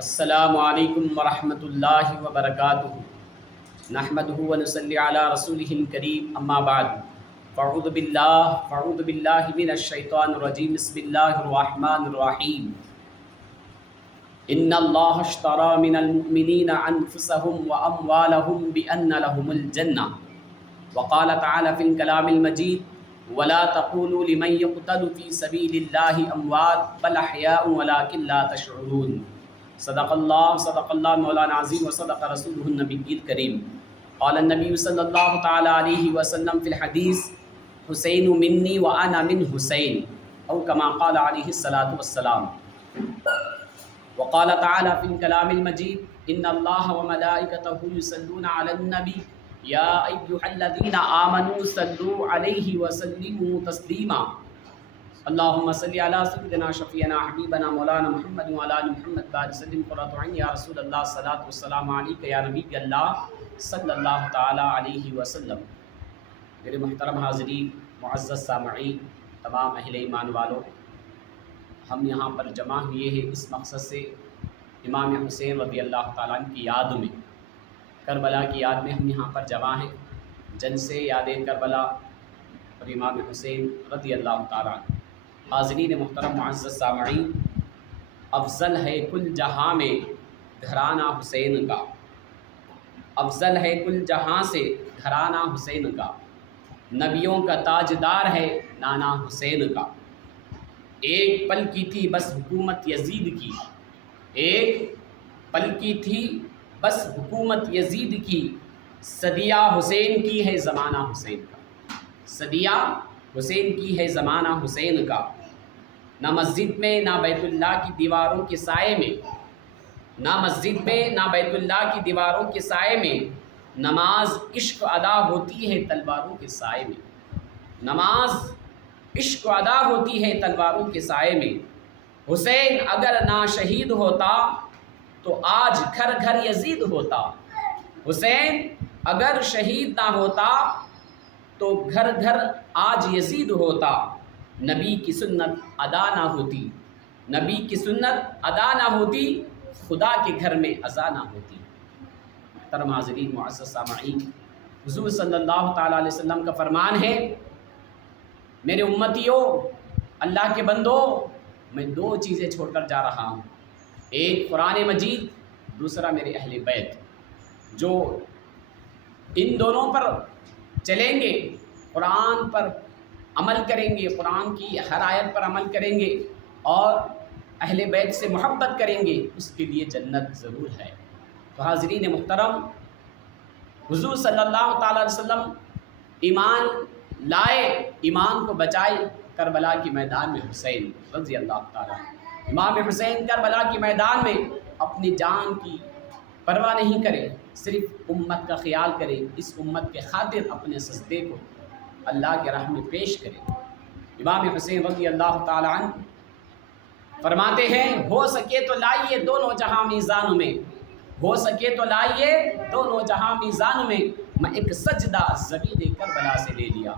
السلام علیکم ورحمۃ اللہ وبرکاتہ نحمدہ ونصلی علی رسولہ الکریم اما بعد فاعوذ باللہ من الشیطان الرجیم بسم اللہ الرحمن الرحیم ان اللہ اشترى من المؤمنین انفسهم واموالهم بان لهم الجنہ وقال تعالی فی الکلام المجید ولا تقولوا لمن يقتل في سبيل الله اموات بل احياء ولكن لا تشعرون صدق اللہ مولانا عظیم وصدق رسولہ النبی الکریم قال النبی صلی اللہ تعالی علیہ وسلم فی الحدیث حسین منی وانا من حسین او کما قال علیہ الصلاۃ والسلام وقال تعالی فی الکلام المجید ان اللہ وملائکتہ یصلون علی النبی یا ایھا الذین آمنوا صلوا علیہ وسلموا تسلیما اللہم صلی علی سیدنا شفیعنا حبیبنا مولانا محمد وعلی آل محمد بارک وسلم قرۃ عین یا رسول اللہ صلاۃ والسلام علیک یا نبی اللہ صلی اللہ تعالی علیہ وسلم۔ میرے محترم حاضرین، معزز سامعین، تمام اہل ایمان والوں، ہم یہاں پر جمع ہوئے ہیں اس مقصد سے امام حسین رضی اللہ تعالیٰ عنہ کی یاد میں، کربلا کی یاد میں ہم یہاں پر جمع ہیں، جن سے یاد کربلا اور امام حسین رضی اللہ تعالیٰ عنہ۔ حاضرین محترم معزز سامعین، افضل ہے کل جہاں میں گھرانہ حسین کا، افضل ہے کل جہاں سے گھرانہ حسین کا، نبیوں کا تاجدار ہے نانا حسین کا۔ ایک پل کی تھی بس حکومت یزید کی، ایک پل کی تھی بس حکومت یزید کی، صدیہ حسین کی ہے زمانہ حسین کا، صدیہ حسین کی ہے زمانہ حسین کا۔ نہ مسجد میں نہ بیت اللہ کی دیواروں کے سائے میں، نہ مسجد میں نہ بیت اللہ کی دیواروں کے سائے میں، نماز عشق ادا ہوتی ہے تلواروں کے سائے میں، نماز عشق ادا ہوتی ہے تلواروں کے سائے میں۔ حسین اگر نہ شہید ہوتا تو آج گھر گھر یزید ہوتا، حسین اگر شہید نہ ہوتا تو گھر گھر آج یزید ہوتا۔ نبی کی سنت ادا نہ ہوتی، نبی کی سنت ادا نہ ہوتی، خدا کے گھر میں اذان نہ ہوتی۔ محترم حاضرین، معزز سامعین، حضور صلی اللہ تعالیٰ علیہ وسلم کا فرمان ہے، میرے امتیوں، اللہ کے بندوں، میں دو چیزیں چھوڑ کر جا رہا ہوں، ایک قرآن مجید، دوسرا میرے اہل بیت۔ جو ان دونوں پر چلیں گے، قرآن پر عمل کریں گے، قرآن کی ہر آیت پر عمل کریں گے اور اہل بیت سے محبت کریں گے، اس کے لیے جنت ضرور ہے۔ تو حاضرین محترم، حضور صلی اللہ تعالیٰ علیہ وسلم ایمان لائے، ایمان کو بچائے کربلا کے میدان میں حسین رضی اللہ تعالیٰ۔ امام حسین کربلا کے میدان میں اپنی جان کی پرواہ نہیں کرے، صرف امت کا خیال کرے، اس امت کے خاطر اپنے سجدے کو اللہ کے راہ میں پیش کرے۔ امام حسین رضی اللہ تعالیٰ عنہ فرماتے ہیں، ہو سکے تو لائیے دونوں جہاں میزان میں، ہو سکے تو لائیے دونوں جہاں میزان میں، میں ایک سجدہ زمین کربلا سے لے لیا۔